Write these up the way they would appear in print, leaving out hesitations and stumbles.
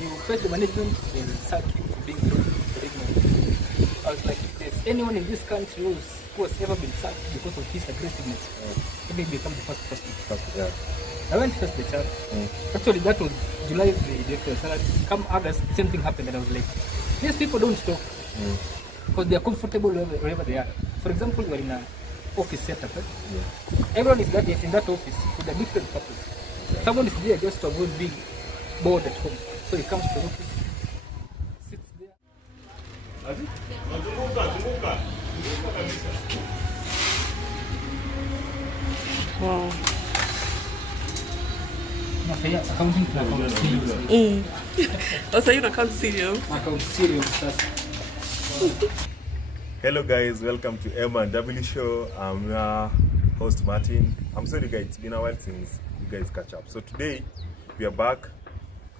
you face the management, they will sack you for being rude. I was like, if there's anyone in this country who has ever been sacked because of his aggressiveness, let me become the first person. I went first the chat. Actually, that was July, the director salary. Come August, same thing happened, and I was like, these people don't talk because they are comfortable wherever they are. For example, we're in an office setup. Right? Everyone is in that office with a different purpose. Someone is there just to avoid being bored at home. So he comes to the office, sits there. Wow. Accounting to account serious. Also, you account serious. Account serious. Hello guys, welcome to M&W show. I'm your host Martin. I'm sorry guys, it's been a while since you guys catch up. So today we are back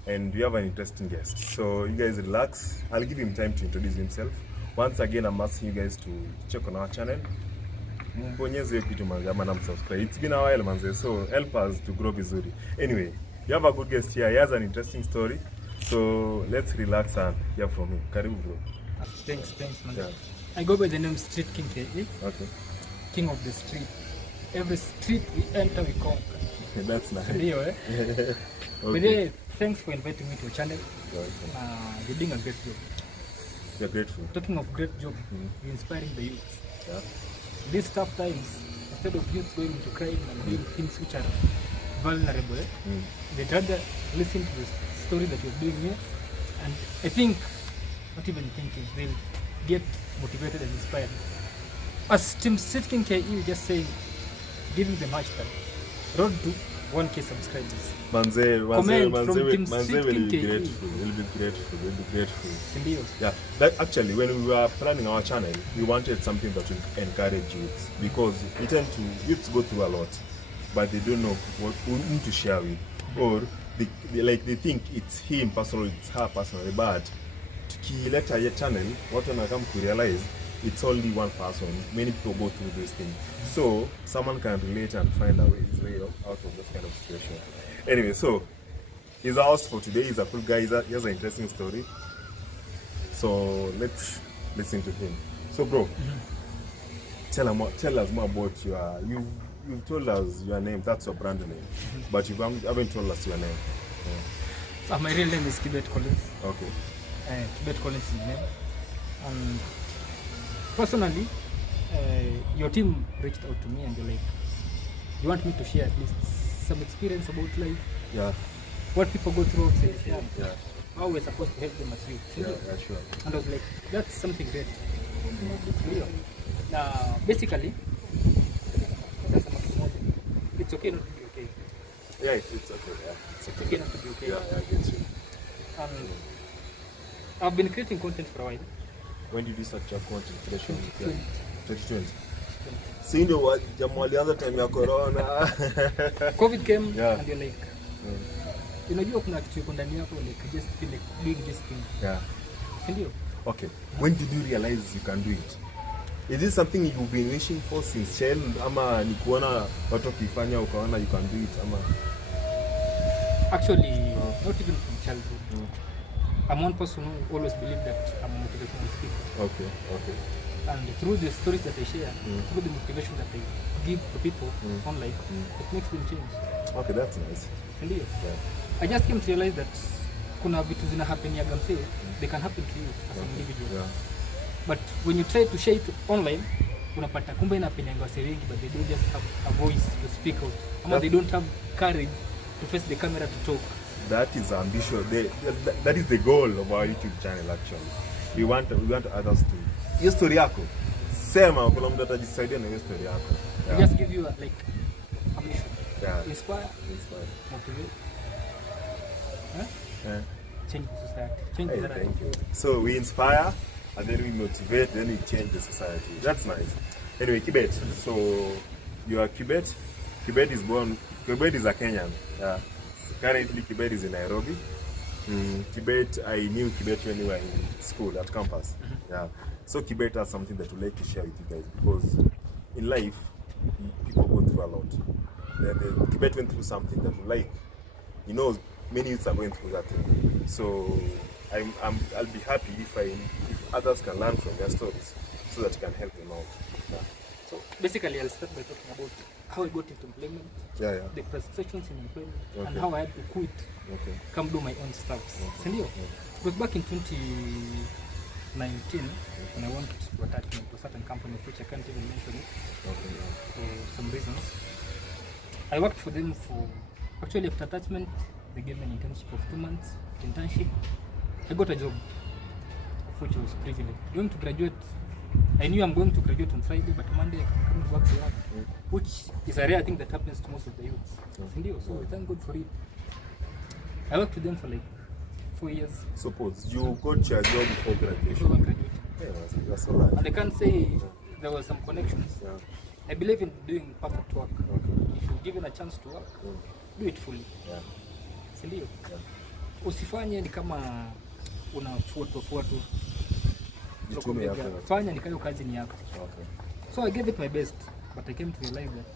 and we have an interesting guest. So you guys relax. I'll give him time to introduce himself. Once again, I'm asking you guys to check on our channel. Subscribe. It's been a while, manze, so help us to grow vizuri. Anyway, you have a good guest here. He has an interesting story. So let's relax and hear from him. Karibu, bro. Thanks, man. Yeah. I go by the name Street King KE. Okay. King of the street. Every street we enter, we conquer. That's nice. Okay. But yeah, thanks for inviting me to your channel. You're doing a great job. You're grateful. Talking of great job, you're inspiring the youth. Yeah. These tough times, instead of youth going into crime and doing things which are vulnerable, they'd rather listen to the story that you're doing here. And I think, not even thinking, they'll get motivated and inspired. As Team Street King KE, just saying, giving them hashtag, road to 1K subscribers. Manze will be grateful. We'll be grateful. Yeah. That actually, when we were planning our channel, we wanted something that will encourage youth, because we tend to youths go through a lot, but they don't know who to share with, or they think it's him personally, it's her personally, but tukileta your channel, what when I come to realize it's only one person. Many people go through this thing, so someone can relate and find his way out of this kind of situation. Anyway, so he's our host for today. He's a cool guy. He has an interesting story. So let's listen to him. So, bro, tell us more about you've told us your name. That's your brand name, but you haven't told us your name. So my real name is Kibet Collins. Okay. Kibet Collins is my name. And personally, your team reached out to me and they're like, you want me to share at least some experience about life? Yeah. What people go through outside. Yeah. How we're supposed to help them as youth. Yeah, sure. And I was like, that's something great. Now, basically, it's okay not to be okay. Yeah, it's okay. Yeah. It's okay not to be okay. Yeah, I get you. I've been creating content for a while. When did you start your content creation? 2020. See what the other time ya corona. COVID came and you're like, unajua kuna kitu iko ndani yako, like just feel like doing this thing. Yeah. Ndio. Okay. When did you realize you can do it? Is this something you've been wishing for since child, ama ni kuona watu wakifanya ukaona you can do it, ama? Actually, not even from childhood. I'm one person who always believed that I'm a motivational speaker. Okay. And through the stories that I share, through the motivation that I give to people online, it makes them change. Okay, that's nice. Yeah. I just came to realize that kuna vitu zina happen ya gamse, they can happen to you as an individual. Yeah. But when you try to share it online, unapata kumbe ina happen ya wase wengi, but they don't just have a voice to speak out. Ama they don't have courage to face the camera to talk. That is ambition. That is the goal of our YouTube channel actually. We want others to. Hiyo story yako. Sema kuna mtu atajisaidia na hiyo story yako. Yeah. Just give you a mission. Yeah. Inspire. Motivate. Change the society. Change the society. Thank you. So we inspire and then we motivate, then we change the society. That's nice. Anyway, Kibet. So you are Kibet. Kibet is a Kenyan. Yeah. Currently, Kibet is in Nairobi. Kibet, I knew Kibet when we were in school at campus. Yeah. So Kibet has something that we like to share with you guys, because in life, people go through a lot. Kibet went through something that we like. many youths are going through that thing. So I'll be happy if others can learn from their stories so that it can help them out. Yeah. So basically, I'll start by talking about how I got into employment, the frustrations in employment, and how I had to quit, come do my own stuff. Because back in 2019, when I wanted to attach to a certain company, which I can't even mention it for some reasons, I worked for them for, actually after attachment, they gave me an internship of 2 months. Internship, I got a job, of which I was privileged. Going to graduate, I knew I'm going to graduate on Friday, but Monday I can come back to work, which is a rare thing that happens to most of the youths. So thank God for it. I worked with them for like 4 years. Suppose you got your job before graduation. That's all right. And I can't say there were some connections. I believe in doing perfect work. If you're given a chance to work, do it fully. Sindio? Usifanye ni kama unafuatwa. Fanya ni kayo kazi ni yako. So I gave it my best, but I came to realize that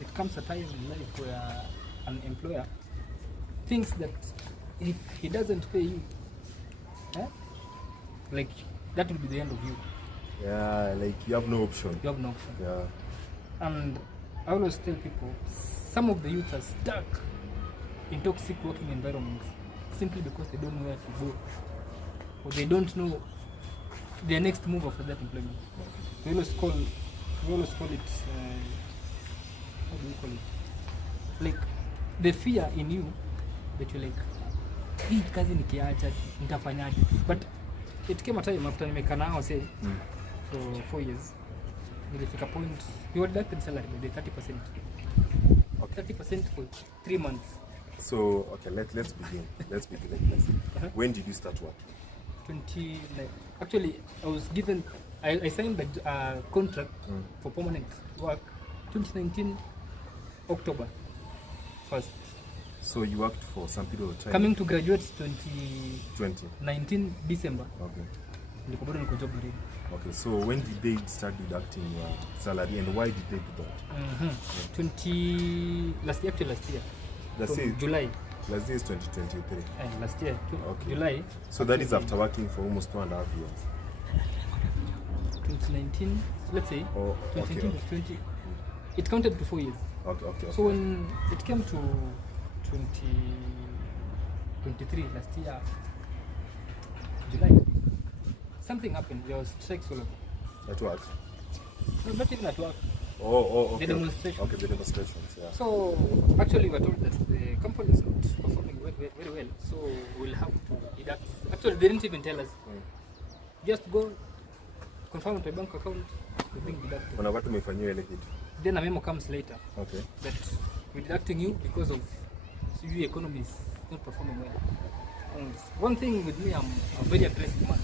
it comes a time in life where an employer thinks that if he doesn't pay you, like that will be the end of you. Yeah, like you have no option. You have no option. Yeah. And I always tell people, some of the youths are stuck in toxic working environments simply because they don't know where to go, or they don't know their next move after that employment. We always call it, how do we call it? Like the fear in you that you're like, hii kazi nikiacha nitafanyaje? But it came a time after nimekaa nao say for 4 years, nilifika point you were deducted salary by 30%. 30% for 3 months. So okay, let's begin. Let's begin like this. When did you start work? Actually, I was given. I signed the contract for permanent work 2019 October 1st. So you worked for some period of time. Coming to graduate 2019 December. Okay. Niko bado niko job already. Okay. So when did they start deducting your salary and why did they do that? Last year. July. Last year is 2023. Last year, July. So that is after working for almost 2.5 years. 2019, let's say. 2019 to 20. It counted to 4 years. Okay. So when it came to 2023, last year, July, something happened. There was strikes all over. At work? No, not even at work. Okay. The demonstrations. Okay, the demonstrations, yeah. So actually we were told that the company is not performing very well, so we'll have to deduct. Actually they didn't even tell us. Just go confirm to a bank account, we're being deducted. Unapata umefanyiwa ile kitu. Then a memo comes later. Okay. That we're deducting you because of your economy is not performing well. And one thing with me, I'm a very aggressive man.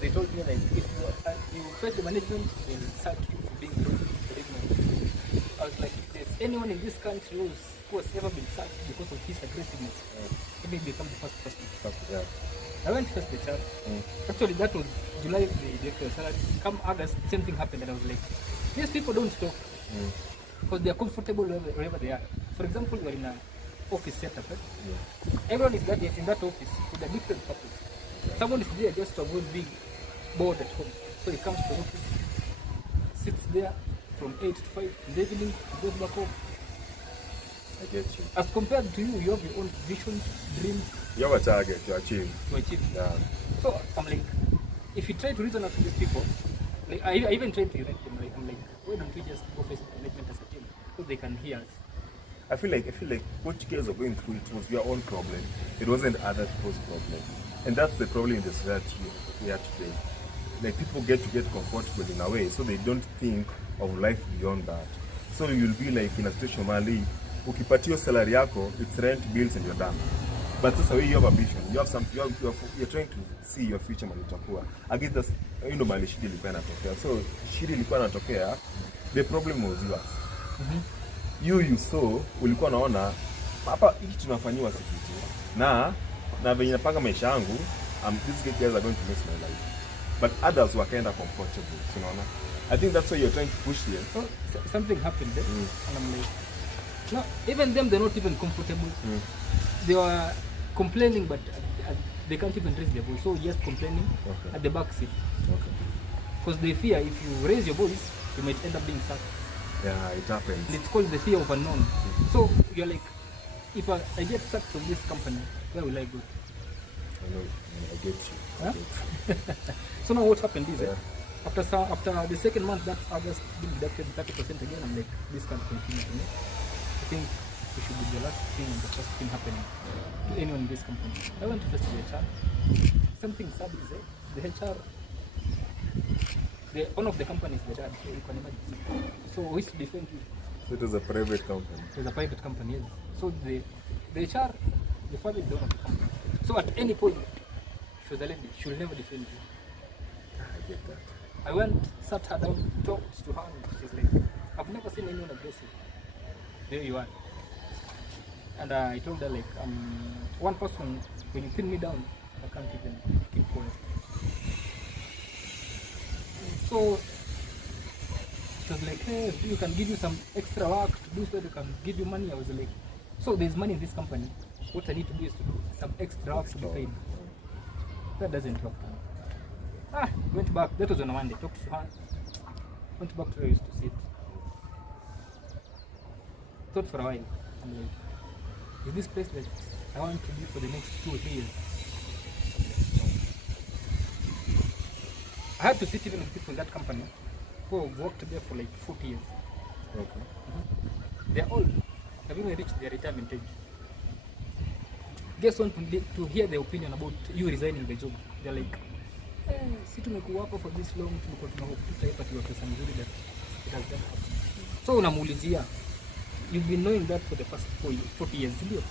They told me like if you face the management, they'll sack you for being rude. I was like, if there's anyone in this country who has ever been sacked because of his aggressiveness, let me become the first person. I went first the chat. Actually, that was July, the director salary. Come August, same thing happened, and I was like, these people don't talk because they are comfortable wherever they are. For example, you are in an office setup. Right? Everyone is in that office with a different purpose. Someone is there just to avoid being bored at home. So he comes to the office, sits there from 8 to 5 in the evening, he goes back home. I get you. As compared to you, you have your own visions, dreams. You have a target to achieve. Yeah. So I'm like, if you try to reason out to these people, like I even tried to unite them. Like I'm like, why don't we just go face management as a team so they can hear us? I feel like what you guys are going through, it was your own problem. It wasn't other people's problem. And that's the problem in the society we are today. Like people get comfortable in a way, so they don't think of life beyond that. So you'll be like in a situation where ukipatio salary yako, it's rent, bills, and you're done. But that's the way you have a vision. You have some, you're trying to see your future mali utakuwa. I guess that's mali shida ilikuwa inatokea. So shida ilikuwa inatokea, the problem was yours. You saw ulikuwa unaona hapa hiki tunafanywa si kitu. Na venye napanga maisha yangu, these guys are going to mess my life. But others were kind of comfortable, you know. I think that's why you're trying to push here. So something happened there, and I'm like, no, even them, they're not even comfortable. they were complaining, but they can't even raise their voice. So just complaining at the back seat. Okay. Because they fear if you raise your voice, you might end up being sacked. Yeah, it happens. And it's called the fear of unknown. So you're like, if I get sacked from this company, where will I go? I know, I get you. Huh? So now what happened is, after the second month that August being deducted 30% again, I'm like, this can't continue to me. I think it should be the last thing and the first thing happening to anyone in this company. I went to face the HR. Something sad is the HR, one of the companies, the dad, so you can imagine. So who is to defend you? So it was a private company. It was a private company, yes. So the HR, the father is the owner of the company. So at any point, she was a lady, she will never defend you. I get that. I went, sat her down, talked to her, and she's like, I've never seen anyone aggressive. There you are. And I told her, like, one person, when you pin me down, I can't even keep quiet. So she was like, hey, you can give you some extra work to do so, they can give you money. I was like, so there's money in this company. What I need to do is to do some extra work to be paid. That doesn't work. Went back. That was on a Monday. Talked to her. Went back to where I used to sit. Thought for a while. I'm like, is this place that I want to be for the next 2 or 3 years? I had to sit even with people in that company who have worked there for like 40 years. Okay. They're all have even reached their retirement age. Just want to hear their opinion about you resigning the job. They're like, si tumekuwa hapa for this long, tumekuwa tunahope tutapatiwa pesa nzuri that it has done. So unamuulizia, you've been knowing that for the past 40 years, ndio?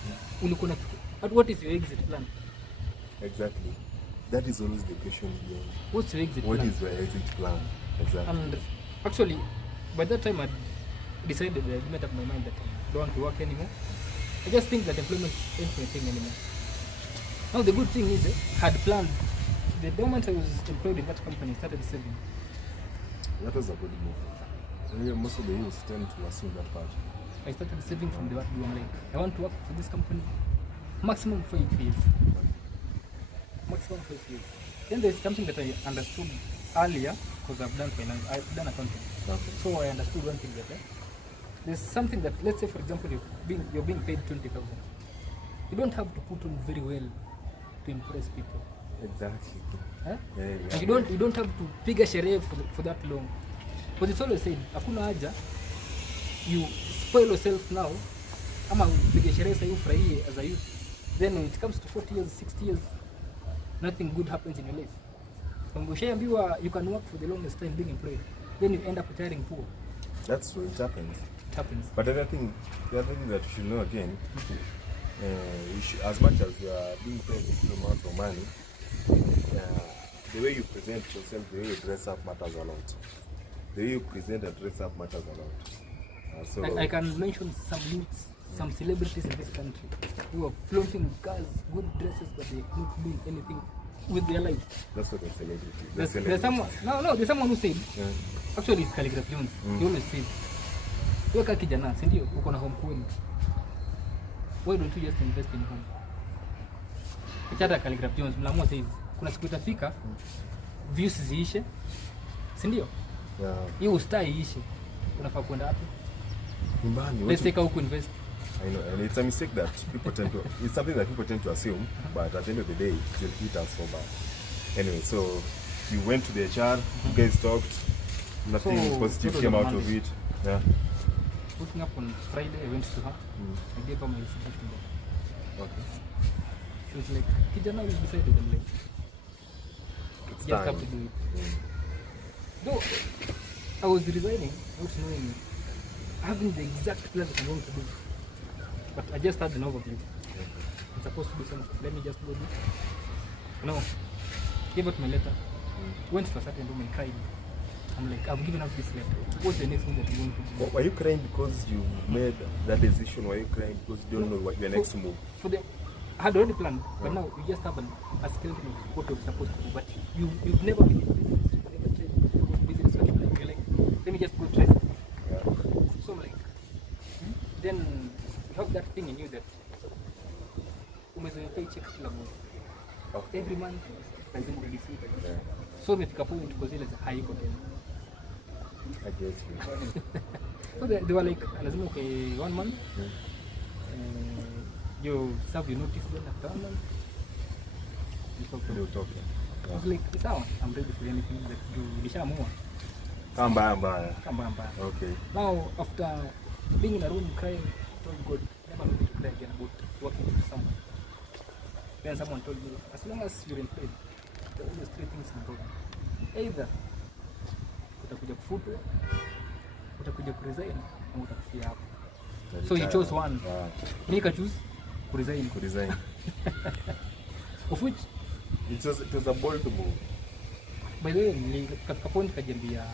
Ulikuwa na what is your exit plan? Exactly. That is always the question here. What's your exit plan? plan? What is your exit plan? Exactly. And actually, by that time I decided that I made up my mind that I don't want to work anymore. I just think that employment ain't my thing anymore. Now the good thing is, I had planned. The moment I was employed in that company, I started saving. That was a good move. Yeah, most of the youth tend to assume that part. I started saving from the work. I'm like, I want to work for this company maximum 5 years. Maximum 5 years. Then there's something that I understood earlier because I've done finance, I've done accounting. Okay. So I understood one thing that there's something that, let's say for example, you're being paid 20,000. You don't have to put on very well to impress people. Exactly. Huh? Yeah. And you don't have to piga sherehe for that long. Because it's always said, hakuna haja you spoil yourself now, ama piga sherehe sasa ufurahie as a youth. Then when it comes to 40 years, 60 years, nothing good happens in your life. When ushaambiwa you can work for the longest time being employed, then you end up retiring poor. That's true, it happens. It happens. But the other thing that you should know again, as much as you are being paid a amount of money, the way you present yourself, the way you dress up matters a lot. The way you present and dress up matters a lot. So I can mention some youths, some celebrities in this country who are flaunting cars, good dresses, but they not doing anything with their life. That's what a celebrity is. There's someone, there's someone who said, actually it's Calligraph Jones. He always said, weka kijana, si ndio, uko na home kwenu. Why don't you just invest in home? Kichata Calligraph Jones, mlamua says, kuna siku itafika, views ziishe, si ndio? Hiyo ustai iishe. Unafaa kwenda wapi? Nyumbani. Let's take huko invest. I know, and it's a mistake that people tend to, it's something that people tend to assume, but at the end of the day, it hit us so bad. Anyway, so you went to the HR, you guys talked, nothing positive came out of it. Yeah. Putting up on Friday, I went to her. I gave her my resignation letter. Okay. She was like, kijana, we decided. I'm like, It's just time. have to do it. Though I was resigning, not knowing, having the exact plan that I'm going to do. But I just had an overview. I'm supposed to do something. Let me just go do it. No. Gave out my letter. Went to a certain room and cried. I'm like, I've given up this letter. What's the next thing that you're going to do? Were you crying because you made that decision? Were you crying because you don't know what your next move? I had already planned, but now you just have a skeleton of what you're supposed to do. But you've never been in business. You've never tried business. You're like, let me just go try something. Yeah. So I'm like, then you have that thing in you that umezoea paycheck kila mwezi. Okay. Every month lazima urudishe. Yeah. So umefika point kwa zile za haiko tena. I get you. So they were like, lazima okay 1 month. You serve your notice then after 1 month. Ndio utoke. I was like, sawa, I'm ready for anything that you nishaamua. Mbaya. Okay. Now after being in a room crying, I told God, never need to cry again about working with someone. Then someone told me, as long as you're employed, there are always 3 things important. Either utakuja kufutwa, utakuja kuresign, au utakufia hapo. So you chose one. Yeah. Me I choose resign. Of which it was a bold move. By the way, katika point kajiambia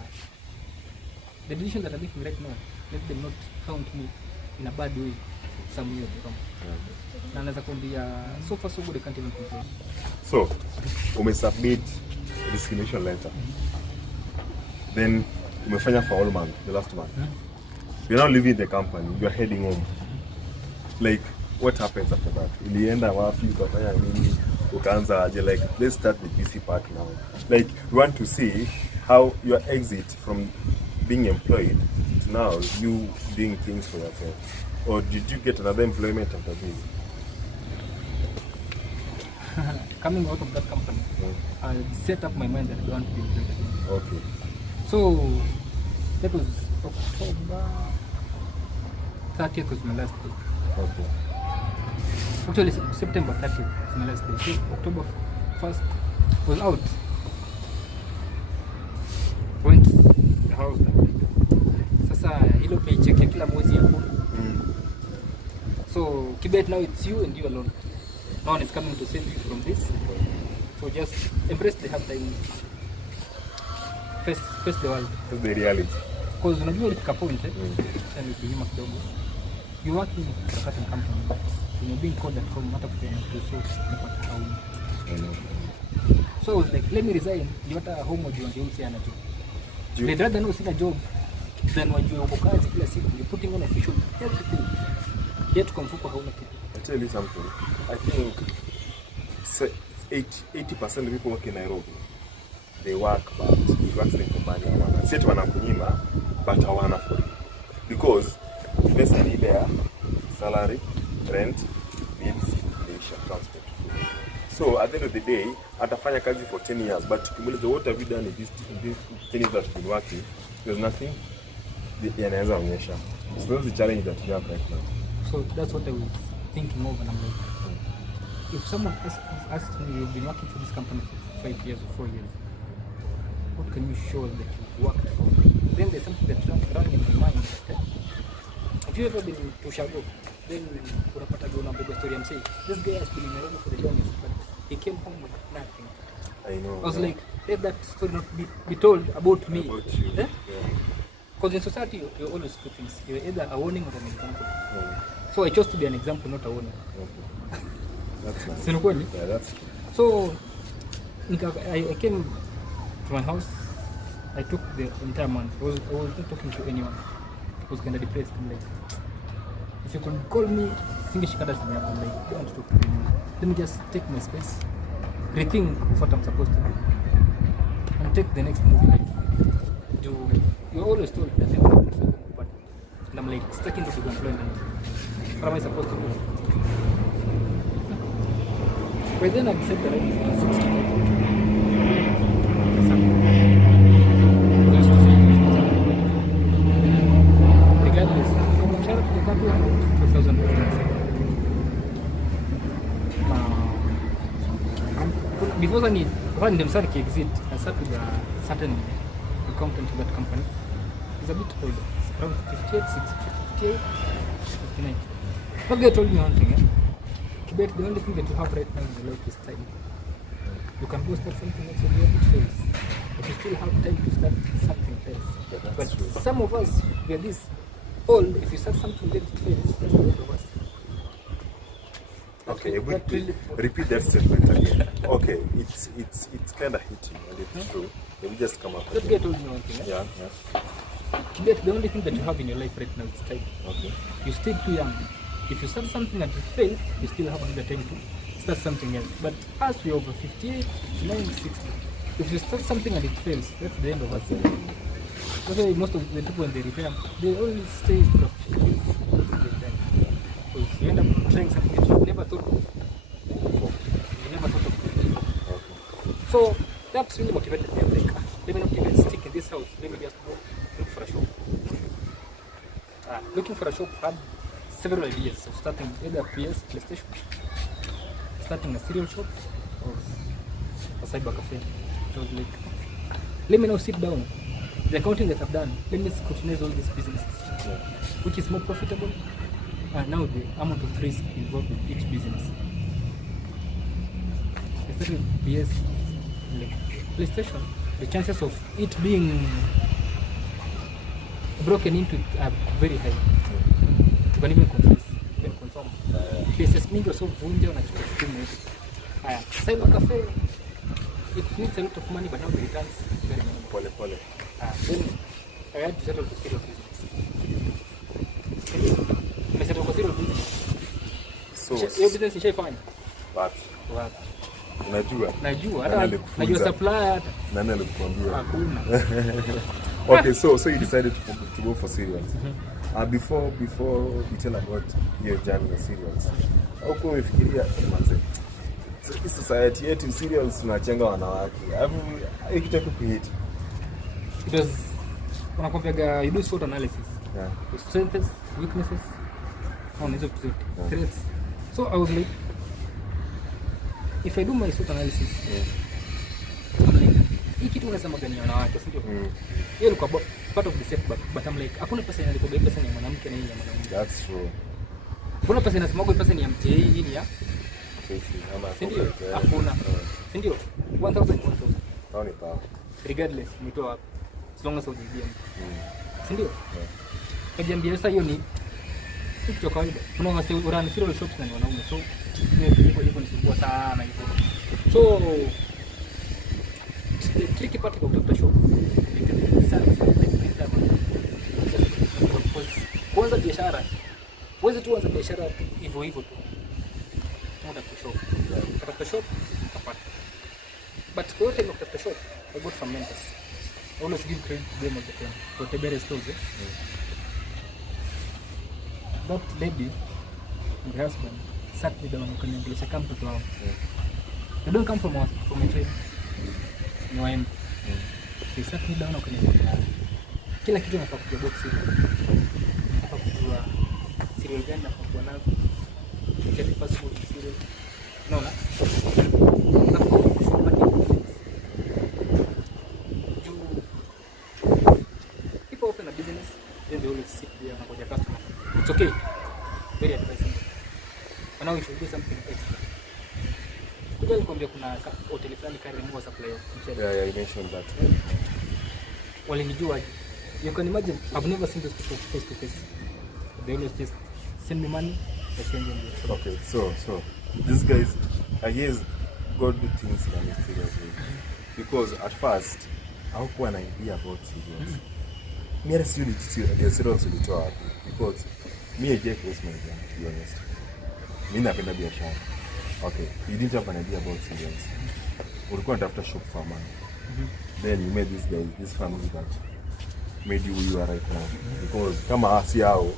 the decision that I'm making right now, let them not count me in a bad way some years to come. Yeah. Na naweza kuambia so far so good I can't even complain. So, umesubmit resignation letter. Then umefanya for all month, the last month. You're now leaving the company, you're heading home. Like, what happens after that? Ulienda wapi, ukafanya nini, ukaanza aje? Like, let's start the busy part now. Like, we want to see how your exit from being employed to now you doing things for yourself. Or did you get another employment after this? Coming out of that company, I set up my mind that I want to be employed again. Okay. So, that was October 30th was my last day. Okay. Actually, September 30th was my last day. So, October 1st was out. Went to the house that day. Sasa, hilo paycheck ya kila mwezi hapo. So, Kibet, now it's you and you alone. No one is coming to save you from this. So, just embrace the hard times. Face the world. That's the reality. Because unajua ilifika point and ukinyima kidogo. You're working at a certain company, but when you're being called at home, hata kufikia na resource unapata hauna. So I was like, let me resign. Ndio hata home wajua ndio msiana tu. They'd rather know sina job than wajue uko kazi kila siku. You're putting on official everything. Yet kwa mfuko hauna kitu. I tell you something. I think 80% of people work in Nairobi. They work, but it works like the money hawana. Sisi wanakunyima, but hawana for you. Because let's say their salary, rent, bills, leisure, transport. So at the end of the day, atafanya kazi for 10 years, but cumulative what have you done in these 10 years that you've been working? There's nothing. Yanaweza onyesha. So that's the challenge that you have right now. So that's what I was thinking of, and I'm like, if someone asked me, you've been working for this company for 5 years or 4 years, what can you show that you've worked for? Then there's something that's running in my mind. Have you ever been to Shago? Then unapata unabeba story and say, this guy has been in Nairobi for the longest, but he came home with nothing. I know. I was like, let that story not be told about me. About you. Eh? Because in society, you're always two things. You're either a warning or an example. So I chose to be an example, not a warning. Okay. That's nice. Yeah, that's true. So I came to my house. I took the entire month. I was not talking to anyone. I was kind of depressed. I'm like, if you could call me, singeshikada simu yako. I'm like, I don't want to talk to anyone. Let me just take my space, rethink what I'm supposed to do, and take the next move. Like, you're always told that never happens to you, but and I'm like stuck into the employment. What am I supposed to do? By then I decided that I was 60. Regardless, mshahara tukakatwa 2,000. Before I need to exit, I sat with a certain accountant in that company. He's a bit older. It's around 58, 58, 59. But they told me one thing, Kibet, the only thing that you have right now in your life is time. You can go start something else when you're a bit phase, but you still have time to start something else. Yeah, but true. some of us, we are this old, if you start something then it fails, that's the end of us. Okay, really, repeat that statement again. Okay, it's kind of hitting and it's true. Let me just come up. That guy told me one thing. Yeah. Kibet, the only thing that you have in your life right now is time. Okay. You're still too young. If you start something and it fails, you still have another time to start something else. But as we over 58, 59, 60, if you start something and it fails, that's the end of us. That's why most of the people when they retire, they only stay for a few years. Because you end up trying something that you never thought of. You never thought of. So that's really motivated me. I'm like, let me not even stick in this house. Let me just go look for a shop. Looking for a shop had several ideas of starting either PS, PlayStation, starting a cereal shop, or a cyber cafe. I was like, let me now sit down. The accounting that I've done, let me scrutinize all these businesses, which is more profitable, and now the amount of risk involved in each business. I started PS, like PlayStation. The chances of it being broken into are very high. You can even confess, you can confirm. PSS mingi wasovunja wanachukua screen na hivi. Haya, cyber cafe, it needs a lot of money, but now the returns very minimal. Pole. Then I had to settle for serial business. I settled for serial business. So Your business nishaifanya. but Najua Nani hata alikufunza? najua supplier hata nani alikuambia? hakuna. Okay, so you decided to go for cereals. Before you tell about your journey of cereals, how come umefikiria manze, hii society yetu cereals tunachenga wanawake? Ikitaka kuhit. It was unakwambiaga you do SWOT analysis. Yeah. Your strengths, weaknesses, on hizo vitu zote. Threats. So I was like, if I do my SWOT analysis, I'm like, hii kitu unasema gani ya wanawake, si ndio? Hiyo ilikuwa part of the setback, but I'm like, hakuna pesa inalipoga pesa ni ya mwanamke na hii ya mwanaume. That's true. Kuna pesa inasemwa pesa ni ya mtei, hii ni ya si ndio? Hakuna. Si ndio? 1000. Taoni pa. Regardless, nitoa wapi? As long as hujibia. Si ndio? Kajiambia sasa hiyo ni kitu cha kawaida. Kuna wase urani cereal shops na wanaume. So hiyo ni sumbua sana hivyo. So the tricky part about the shop. Kwanza biashara. Huwezi tu anza biashara hivyo hivyo tu. Unataka shop. Unataka shop utapata. But kwa yote unataka shop, I got some mentors. I always give credit to them all the time. For the better stores. That lady and her husband sat me down and English. I come to town. They don't come from a trade. Ni waembe. They sat me down and kuniambia kila kitu nataka kujua box hili. Nataka kujua cereal gani na kwa nazo. Kitu fast food cereal. Unaona? People open a business, then they always sit there and watch a customer. It's okay. Very advisable. But now we should do something extra. Kuja nikwambia kuna hotel fulani karibu mwa supplier. Yeah, you mentioned that. Walinijua aje. You can imagine, I've never seen those people face to face. They always just send me money, I send them the Okay, so these guys, I guess God do things in a mysterious way. Because at first, hakuwa na idea about cereals. Me and the cereals ulitoa wapi? Because me and Jack was my idea, to be honest. Mimi napenda biashara. Okay, you didn't have an idea about cereals. Ulikuwa unatafuta shop for money. Then you met these guys, this family that made you who you are right now. Because kama si hao,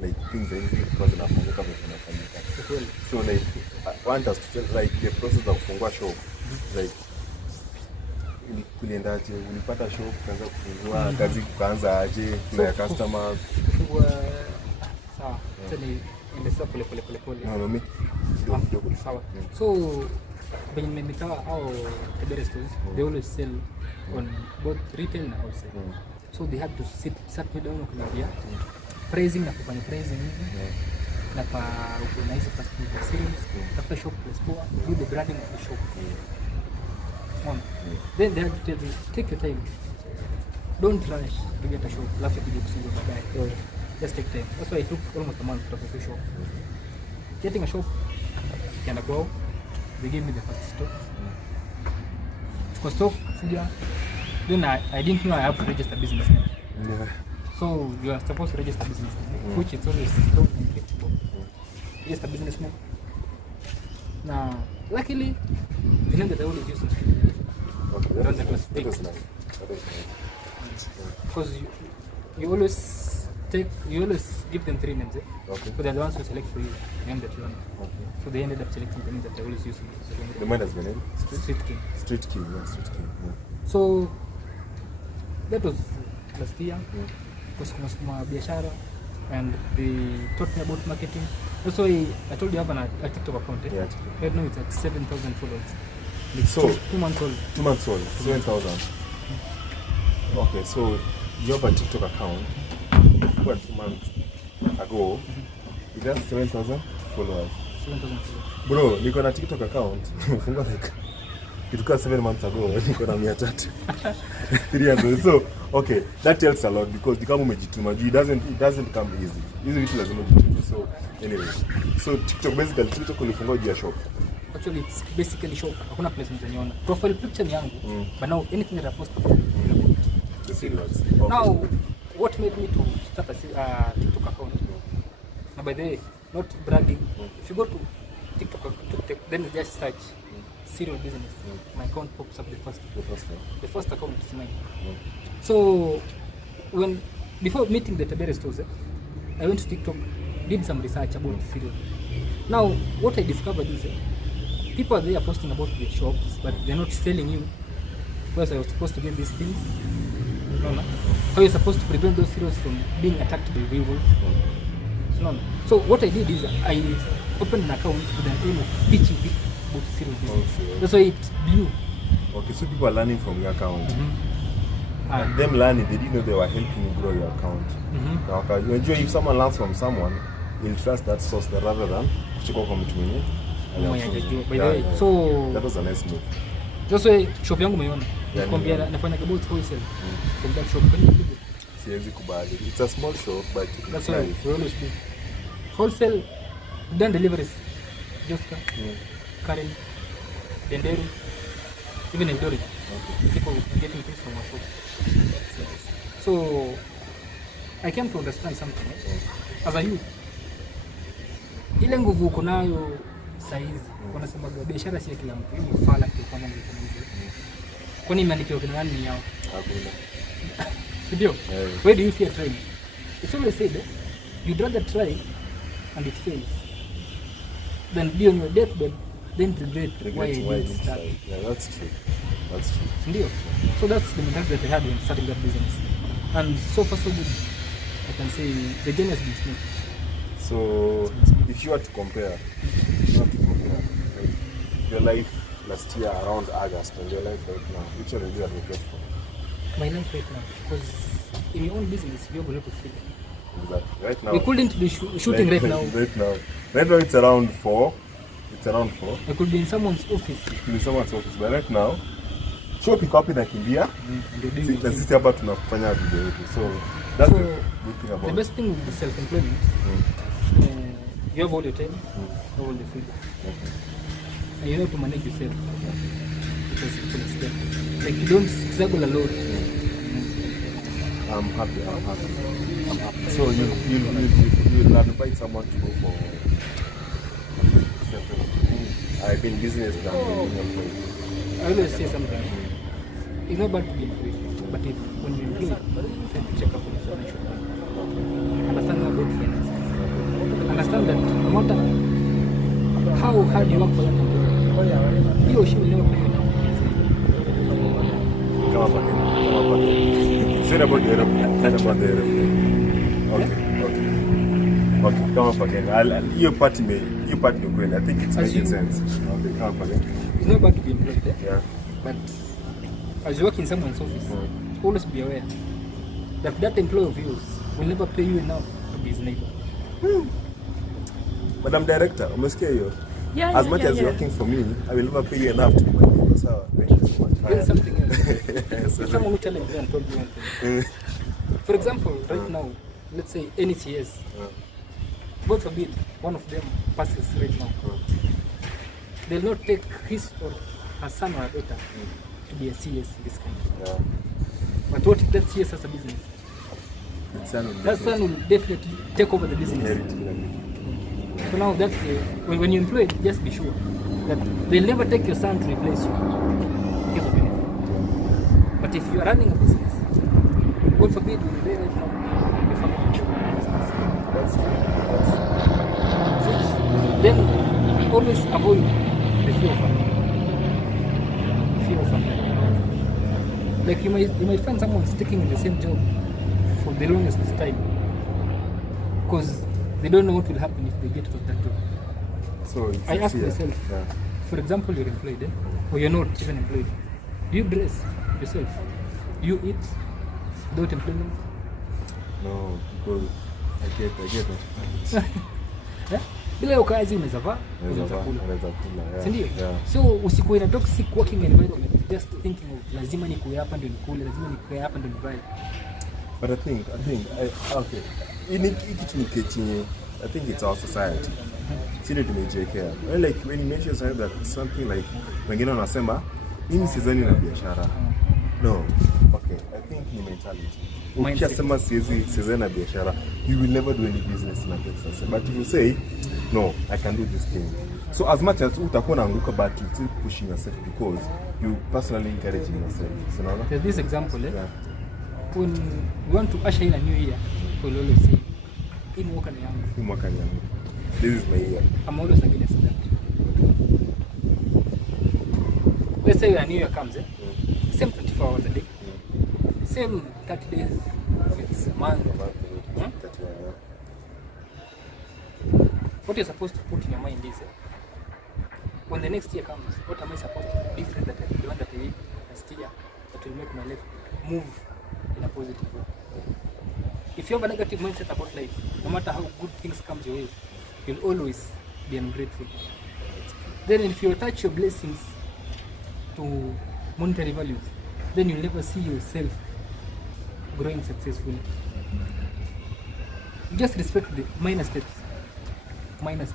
like things are easy because inafanyika vile inafanyika. So like I want us to tell like the process of kufungua shop, like kuliendaje, ulipata shop kaanza kufungua, kazi kuanza aje, kuna customers sawa. Tani imesema pole. no mimi kidogo sawa. So when nimetoa au the stores, they always sell on both retail and wholesale. So they had to sit me down kunaambia pricing na kufanya pricing hivi. Na pa organize fast food cereals, after shop place poa, do the branding of the shop. Then they had to tell me, take your time. Don't rush to get a shop. Laugh at the just take time. That's why it took almost a month to get a shop. Getting a shop, can I go? They gave me the first stock. For stock, then I didn't know I have to register business name. Yeah. So you are supposed to register business name, which is always so unpredictable. Register business name. Now, luckily, the name that I always use is Okay, that was nice. Because you always give them 3 names. Okay. So they're the ones who select for you the name that you want. Okay. So they ended up selecting the name that I always use. So The man has been name? Street King. Street King, yeah, Street King. Yeah. So that was last year. Because kuna biashara and they taught me about marketing. That's why I told you I have a TikTok account. Yeah. Right now it's at 7,000 followers. Like so 2 months old. 2 months old, 7,000. Okay, so you have a TikTok account. 2 months ago, it has 7,000 followers. 7,000 followers. Bro, niko na TikTok account. Funga like it took 7 months ago. Niko na 300. 300. So, okay, that tells a lot because the kama umejituma, it doesn't come easy. Hizi vitu lazima ujitume. So, anyway. So TikTok ulifungua juu ya shop. Actually, it's basically shop. Hakuna place mtaniona. Profile picture ni yangu. But now anything that I post Serious. Okay. Now, what made me to start a TikTok account? Now, by the way, not bragging. If you go to TikTok, then you just search serial business. My account pops up the first account is mine. So, before meeting the Tabere stores, I went to TikTok, did some research about serial. Now, what I discovered is people are there posting about their shops, but they're not telling you because I was supposed to get these things. No. How you're supposed to prevent those cereals from being attacked by weevils. No. So what I did is I opened an account with an aim of teaching people about cereal business. That's why it blew. Okay, so people are learning from your account. And them learning, they didn't know they were helping you grow your account. Okay, if someone learns from someone, you'll trust that source rather than kuchukua kwa mtu mwingine. By the way, so that was a nice move. That's why shop yangu umeiona. Nakwambia nafanya about wholesale. From that shop. Siwezi kubali. It's a small shop but that's why we always do. Wholesale, done deliveries. Joska, Karen, Denderu, even in Dori. People getting things from our shop. So I came to understand something. As a youth, ile nguvu uko nayo saizi wanasema biashara si kila mtu. Hiyo fala kwa mambo ya hivyo. Kwani imeandikiwa kina nani yao? Hakuna. Ndio. Where do you fear trying? It's always said you'd rather try and it fails than be on your deathbed then regret why you didn't start. Yeah, that's true. Ndio. So that's the mentality that I had when starting that business. And so far so good. I can say the journey has been smooth. So if you were to compare right, your life last year around August and your life right now, which one do you regret for? My life right now, because in your own business you have a lot of freedom. Exactly. Right now we couldn't be shooting right now. Right now it's around 4. I could be in someone's office. But right now show pick up inakimbia. Na sisi hapa tunafanya video yetu. So that's the good thing about the best thing with self-employment. You have all your time, you have all the freedom. And you know to manage yourself. Because it's a step. Like you don't struggle a lot. I'm happy. So you'll invite someone to go for I've been business than I always say something. It's not bad to be employed, but if when you employ, try to check up on your financial plan. Understand about finances. Understand that no matter how hard you work for that employer, he or she will never pay you enough. Come up again. Say about the aeroplane. Okay, come up again. Your part no kweli. I think it's making sense. Okay, come up again. It's not bad to be employed there. Yeah. But as you work in someone's office, always be aware that that employee of yours will never pay you enough to be his neighbor. Madam Director, umesikia hiyo? Yeah, as much as you're working for me, I will never pay you enough to be my neighbor. So thank you so much. Then something else. If someone who challenged me and told me one thing. For example, right now, let's say any CS. God forbid, one of them passes right now. They'll not take his or her son or her daughter to be a CS in this country. But what if that CS has a business? That son will definitely take over the business. So now that's when you employ it, just be sure that they'll never take your son to replace you because of anything. But if you are running a business, God forbid you there right now, your family business. That's true. Then always avoid the fear of family. Fear of family. Like you might find someone sticking in the same job for the longest time because they don't know what will happen if they get out of that job. So I ask myself, for example, you're employed, or you're not even employed. Do you dress yourself? Do you eat without employment? No, because I get it. Yeah? Bila hiyo kazi unaweza vaa, unaweza kula. Si ndio? So usikuwe na toxic working environment just thinking of lazima nikuwe hapa ndio nikule, lazima nikuwe hapa ndio nivae. But I think okay. I think it's our society. Sisi tumejiwekea. Like when you mention that something like wengine wanasema mimi sidhani na biashara. No. Okay, I think ni mentality. Ukisema sidhani na biashara, you will never do any business in Texas. But if you say no, I can do this thing. So as much as utakuwa naanguka, but you still pushing yourself because you personally encouraging yourself. So now there's this example, when we want to usher in a new year, we'll always say, hii mwaka ni yangu. This is my year. I'm always against that. Let's say a new year comes, same 24 hours a day, same 30 days, it's a month. What you're supposed to put in your mind is, when the next year comes, what am I supposed to do different that the one that I did last year that will make my life move in a positive way? If you have a negative mindset about life, no matter how good things come your way, you'll always be ungrateful. Then if you attach your blessings to monetary values, then you'll never see yourself growing successfully. You just respect the minor steps.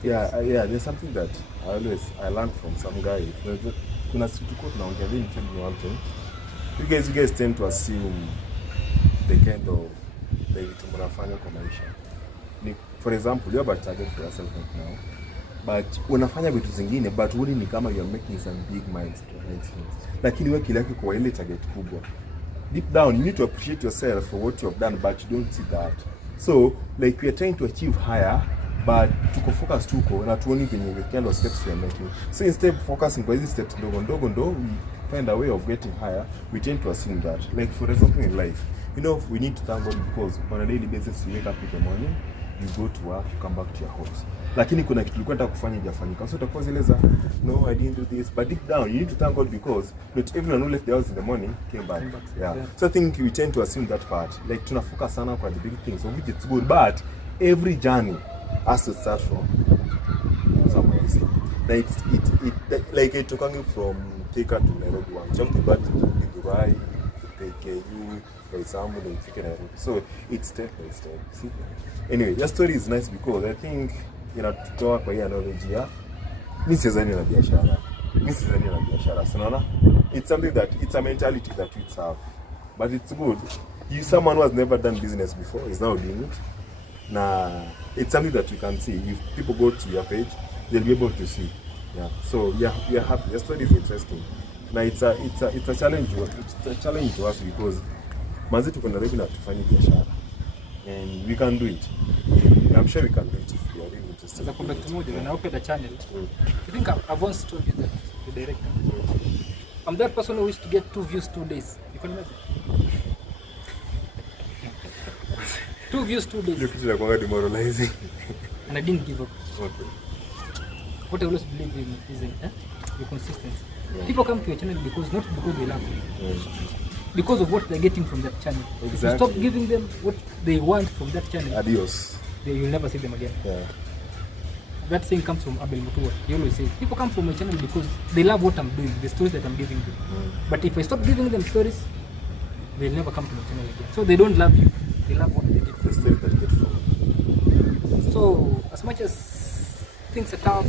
Yeah, there's something that I learned from some guy. Kuna siku tunaongea nini tell one thing. You guys tend to assume the kind of vitu mnafanya kwa maisha. For example, you have a target for yourself right now, but unafanya vitu zingine, but really ni kama you are making some big milestones. Lakini wewe kile yako kwa ile target kubwa. Deep down, you need to appreciate yourself for what you have done, but you don't see that. So, like we are trying to achieve higher, but tuko focus na tuoni the kind of steps we are making. So instead of focusing on these steps ndogo, we find a way of getting higher. We tend to assume that, like for example in life, we need to thank God because on a daily basis you wake up in the morning, you go to work, you come back to your house. Lakini kuna kitu ulikuwa unataka kufanya hujafanyika. So utakuwa zileza, no, I didn't do this. But deep down, you need to thank God because not everyone who left the house in the morning came back. Yeah. So I think we tend to assume that part. Like tunafocus sana kwa the big things, of which it's good. But every journey has to start from somewhere else. Like it took from Thika to Nairobi one. Jump back to Dubai, KU, for example, and Thika Nairobi. So it's step by step. See? Anyway, your story is nice because I think tutoa kwa hii analogy ya mimi sidhani na biashara. Unaona? It's something that it's a mentality that we have. But it's good. Someone who has never done business before is now doing it. Nah, it's something that you can see. If people go to your page, they'll be able to see. Yeah. So yeah, we are happy. Your story is interesting. Now it's a challenge. It's a challenge to us because manzi tuko na regular tufanye biashara, and we can do it. I'm sure we can do it if we are really interested. So come back to when I opened the channel. I think I've once told you that the director. I'm that person who used to get 2 views 2 days. You can imagine. 2 views 2 days. Look, it's demoralizing. And I didn't give up. Okay. What I always believe in is your consistency. Yeah. People come to your channel not because they love you. Yeah. Because of what they're getting from that channel. Exactly. If you stop giving them what they want from that channel, adios. You'll never see them again. Yeah. That saying comes from Abel Mutua. He always says, people come from my channel because they love what I'm doing, the stories that I'm giving them. But if I stop giving them stories, they'll never come to my channel again. So they don't love you. They love what they get from you. So as much as things are tough,